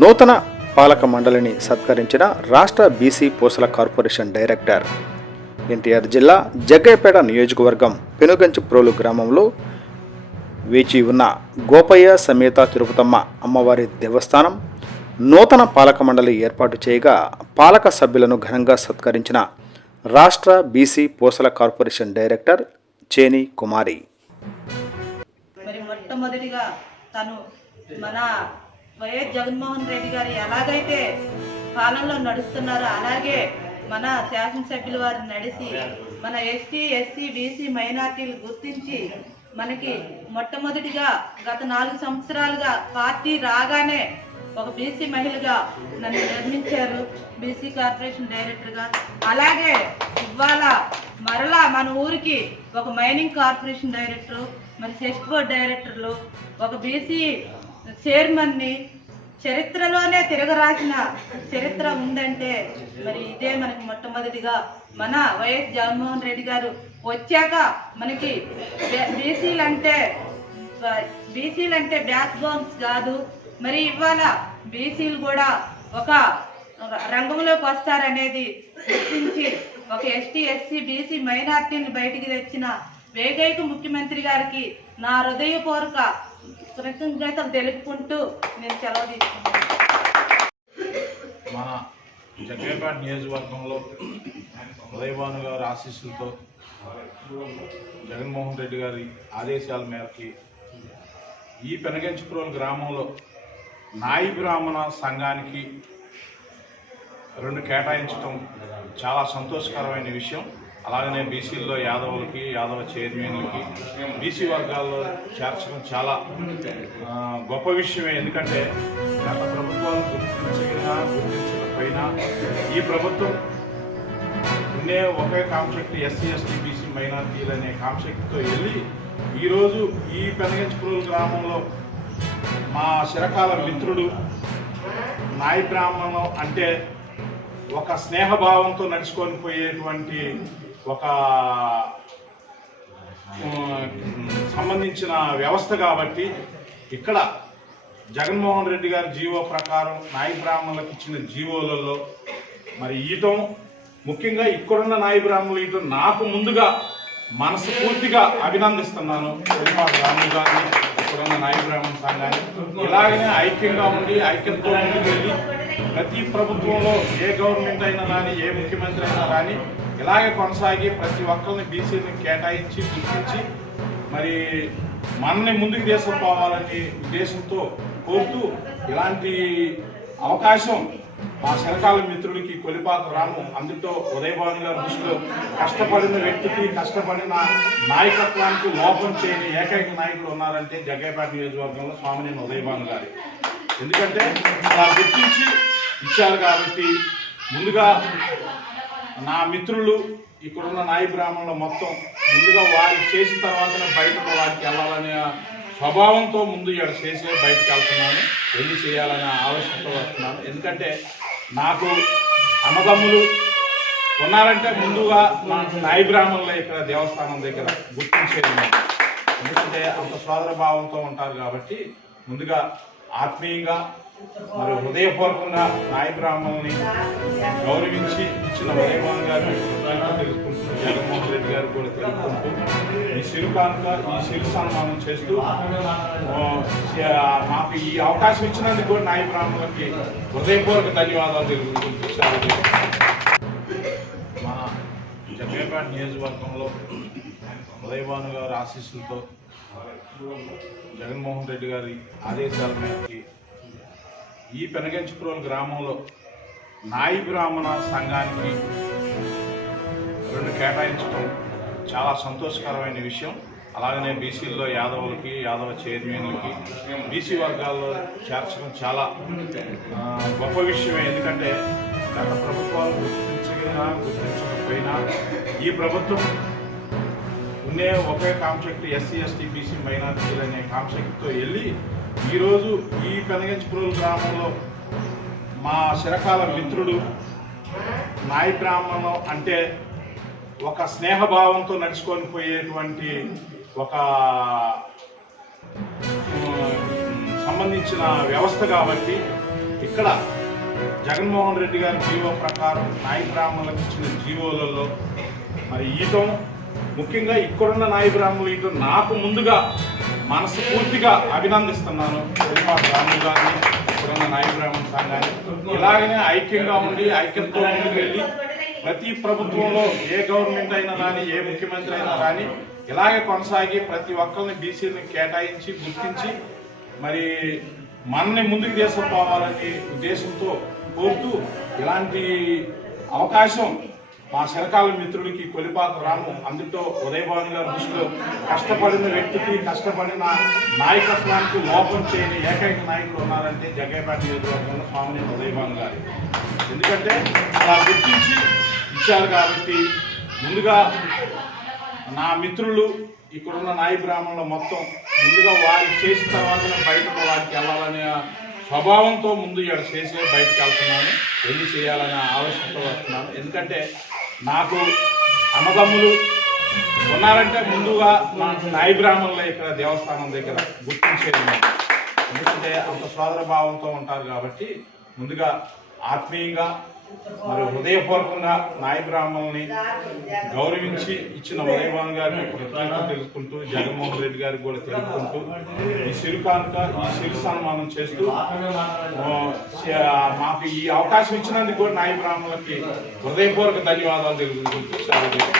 నూతన పాలక మండలిని సత్కరించిన రాష్ట్ర బీసీ పూసల కార్పొరేషన్ డైరెక్టర్. ఎన్టీఆర్ జిల్లా జగ్గయ్యపేట నియోజకవర్గం పెనుగంచిప్రోలు గ్రామంలో వేచి ఉన్న గోపయ్య సమేత తిరుపతమ్మ అమ్మవారి దేవస్థానం నూతన పాలక మండలి ఏర్పాటు చేయగా పాలక సభ్యులను ఘనంగా సత్కరించిన రాష్ట్ర బీసీ పూసల కార్పొరేషన్ డైరెక్టర్ చేని కుమారి. మరి మొట్టమొదటిగా తను మన వైఎస్ జగన్మోహన్ రెడ్డి గారు ఎలాగైతే పాలనలో నడుస్తున్నారో అలాగే మన శాసనసభ్యుల వారు నడిచి మన ఎస్టీ ఎస్సీ బీసీ మైనార్టీలు గుర్తించి మనకి మొట్టమొదటిగా గత 4 సంవత్సరాలుగా పార్టీ రాగానే ఒక బీసీ మహిళగా నన్ను నిర్మించారు బీసీ కార్పొరేషన్ డైరెక్టర్గా. అలాగే ఇవాళ మరలా మన ఊరికి ఒక మైనింగ్ కార్పొరేషన్ డైరెక్టరు, మరి సెస్ట్ బోర్డ్ డైరెక్టర్లు, ఒక బీసీ చైర్మన్ని చరిత్రలోనే తిరగరాసిన చరిత్ర ఉందంటే మరి ఇదే మనకి మొట్టమొదటిగా మన వైఎస్ జగన్మోహన్ రెడ్డి గారు వచ్చాక మనకి బీసీలంటే బ్యాక్ బోన్స్ కాదు, మరి ఇవాళ బీసీలు కూడా ఒక రంగంలోకి వస్తారనేది గుర్తించి ఒక ఎస్టీ ఎస్సీ బీసీ మైనార్టీని బయటికి తెచ్చిన ఏకైక ముఖ్యమంత్రి గారికి నా హృదయపూర్వక కృతజ్ఞతలు తెలుపుకుంటూ నేను సెలవు తీసుకుంటాను. మన జగ్గయ్యపేట నియోజకవర్గంలో ఉదయభాను గారి ఆశీస్సులతో జగన్మోహన్ రెడ్డి గారి ఆదేశాల మేరకి ఈ పెనగంచిప్రోలు గ్రామంలో నాయి బ్రాహ్మణ సంఘానికి 2 కేటాయించడం చాలా సంతోషకరమైన విషయం. అలాగనే బీసీల్లో యాదవులకి, యాదవ చైర్మన్లకి బీసీ వర్గాల్లో చేర్చడం చాలా గొప్ప విషయమే. ఎందుకంటే గత ప్రభుత్వాలు గుర్తించకపోయినా ఈ ప్రభుత్వం ఉండే ఒకే కాన్సెప్ట్ ఎస్సీ ఎస్టీ బీసీ మైనార్టీలు అనే కాన్సెప్ట్తో వెళ్ళి ఈరోజు ఈ పెనగంచిప్రోలు గ్రామంలో మా చిరకాల మిత్రుడు నాయి బ్రాహ్మణం అంటే ఒక స్నేహభావంతో నడుచుకొని పోయేటువంటి ఒక సంబంధించిన వ్యవస్థ కాబట్టి ఇక్కడ జగన్మోహన్ రెడ్డి గారి జీవో ప్రకారం నాయి బ్రాహ్మణులకు ఇచ్చిన జీవోలలో మరి ఈయటం, ముఖ్యంగా ఇక్కడున్న నాయి బ్రాహ్మణులు ఈయటం నాకు ముందుగా మనస్ఫూర్తిగా అభినందిస్తున్నాను. రాములు గారిని, ఇక్కడున్న నాయి బ్రాహ్మణ సంఘాన్ని ఇలాగనే ఐక్యంగా ఉండి ఐక్యంతో ముందుకు వెళ్ళి ప్రతి ప్రభుత్వంలో ఏ గవర్నమెంట్ అయినా కానీ ఏ ముఖ్యమంత్రి అయినా కానీ ఇలాగే కొనసాగి ప్రతి ఒక్కరిని బీసీని కేటాయించి గుర్తించి మరి మనల్ని ముందుకు తీసుకుపోవాలని ఉద్దేశంతో కోరుతూ ఇలాంటి అవకాశం మా చిరకాల మిత్రుడికి కొలిపాక రాము, అందుతో ఉదయభాను గారి దృష్టిలో కష్టపడిన వ్యక్తికి, కష్టపడిన నాయకత్వానికి లోపం చేయని ఏకైక నాయకులు ఉన్నారంటే జగ్గయ్యపేట నియోజకవర్గంలో స్వామినేని ఉదయభాను గారి. ఎందుకంటే అలా గుర్తించి ఇచ్చారు కాబట్టి ముందుగా నా మిత్రులు ఇక్కడున్న నాయి బ్రాహ్మణులు మొత్తం ముందుగా వారికి చేసిన తర్వాతనే బయట వారికి వెళ్ళాలనే స్వభావంతో ముందు ఇక్కడ చేసే బయటకు వెళ్తున్నాను, వెళ్ళి చేయాలనే ఆలోచనతో వస్తున్నాను. ఎందుకంటే నాకు అన్నదమ్ములు ఉన్నారంటే ముందుగా మా నాయి బ్రాహ్మణుల ఇక్కడ దేవస్థానం దగ్గర గుర్తించేది. ఎందుకంటే అంత సోదర భావంతో ఉంటారు కాబట్టి ముందుగా ఆత్మీయంగా మరి హృదయపూర్వకంగా నాయి బ్రాహ్మణుల్ని గౌరవించి ఇచ్చిన ఉదయభాను గారిని తెలుసుకుంటూ జగన్మోహన్ రెడ్డి గారు కూడా తెలుసుకుంటూ ఈ సిరు సన్మానం చేస్తూ మాకు ఈ అవకాశం ఇచ్చినందుకు కూడా నాయి బ్రాహ్మణులకి హృదయపూర్వక ధన్యవాదాలు తెలుపుకుంటూ మన జగ్గయ్యపేట నియోజకవర్గంలో ఉదయభాను గారి ఆశీస్సులతో జగన్మోహన్ రెడ్డి గారి ఆదేశాల మేరకి ఈ పెనగంచిప్రోలు గ్రామంలో నాయి బ్రాహ్మణ సంఘానికి 2 కేటాయించడం చాలా సంతోషకరమైన విషయం. అలాగనే బీసీల్లో యాదవులకి, యాదవ చైర్మన్లకి బీసీ వర్గాల్లో చేర్చడం చాలా గొప్ప విషయమే. ఎందుకంటే గత ప్రభుత్వాలు గుర్తించకపోయినా ఈ ప్రభుత్వం ఉండే ఒకే కాన్సెప్ట్ ఎస్సీ ఎస్టీ బీసీ మైనార్టీలు అనే కాన్సెప్ట్తో వెళ్ళి ఈరోజు ఈ పెనగంచిప్రోలు గ్రామంలో మా చిరకాల మిత్రుడు నాయి బ్రాహ్మణం అంటే ఒక స్నేహభావంతో నడుచుకొని పోయేటువంటి ఒక సంబంధించిన వ్యవస్థ కాబట్టి ఇక్కడ జగన్మోహన్ రెడ్డి గారి జీవో ప్రకారం నాయ బ్రాహ్మణులకు ఇచ్చిన జీవోలలో మరి ఈయటం, ముఖ్యంగా ఇక్కడున్న నాయ బ్రాహ్మణులు ఈయటం నాకు ముందుగా మనస్ఫూర్తిగా అభినందిస్తున్నాను. రాములు గారిని, ఇక్కడున్న నాయ బ్రాహ్మణ సంఘాన్ని ఇలాగనే ఐక్యంగా ఉండి ఐక్యంతో ముందుకు వెళ్ళి ప్రతి ప్రభుత్వంలో ఏ గవర్నమెంట్ అయినా కానీ, ఏ ముఖ్యమంత్రి అయినా కానీ ఇలాగే కొనసాగి ప్రతి ఒక్కరిని బీసీని కేటాయించి గుర్తించి మరి మనని ముందుకు తీసుకుపోవాలని ఉద్దేశంతో కోరుతూ, ఇలాంటి అవకాశం మా శరకాల మిత్రుడికి కొలిపాక రాము, అందుతో ఉదయభాను గారి దృష్టిలో కష్టపడిన వ్యక్తికి, కష్టపడిన నాయకత్వానికి లోపం చేయని ఏకైక నాయకులు ఉన్నారంటే జగ్గయ్యపేట నియోజకవర్గంలో స్వామినేని ఉదయభాను గారు. ఎందుకంటే అలా గుర్తించి ఇచ్చారు కాబట్టి ముందుగా నా మిత్రులు ఇక్కడున్న నాయ బ్రాహ్మణులు మొత్తం ముందుగా వారికి చేసిన తర్వాతనే బయటకు వారికి వెళ్ళాలనే స్వభావంతో ముందు ఇక్కడ చేసే బయటకు వెళ్తున్నాను, వెళ్ళి చేయాలనే ఆలోచనతో వస్తున్నాను. ఎందుకంటే నాకు అన్నదమ్ములు ఉన్నారంటే ముందుగా మా నాయ బ్రాహ్మణులు ఇక్కడ దేవస్థానం దగ్గర గుర్తించేది. ఎందుకంటే అంత సోదర భావంతో ఉంటారు కాబట్టి ముందుగా ఆత్మీయంగా మరి హృదయపూర్వకంగా నాయ బ్రాహ్మణుల్ని గౌరవించి ఇచ్చిన ఉదయభాను గారికి కృతజ్ఞతలు తెలుసుకుంటూ, జగన్మోహన్ రెడ్డి గారికి కూడా తెలుసుకుంటూ ఈ సిరు కానుక, ఈ సిరు సన్మానం చేస్తూ మాకు ఈ అవకాశం ఇచ్చినందుకు కూడా నాయ బ్రాహ్మణులకి హృదయపూర్వక ధన్యవాదాలు తెలుపుకుంటూ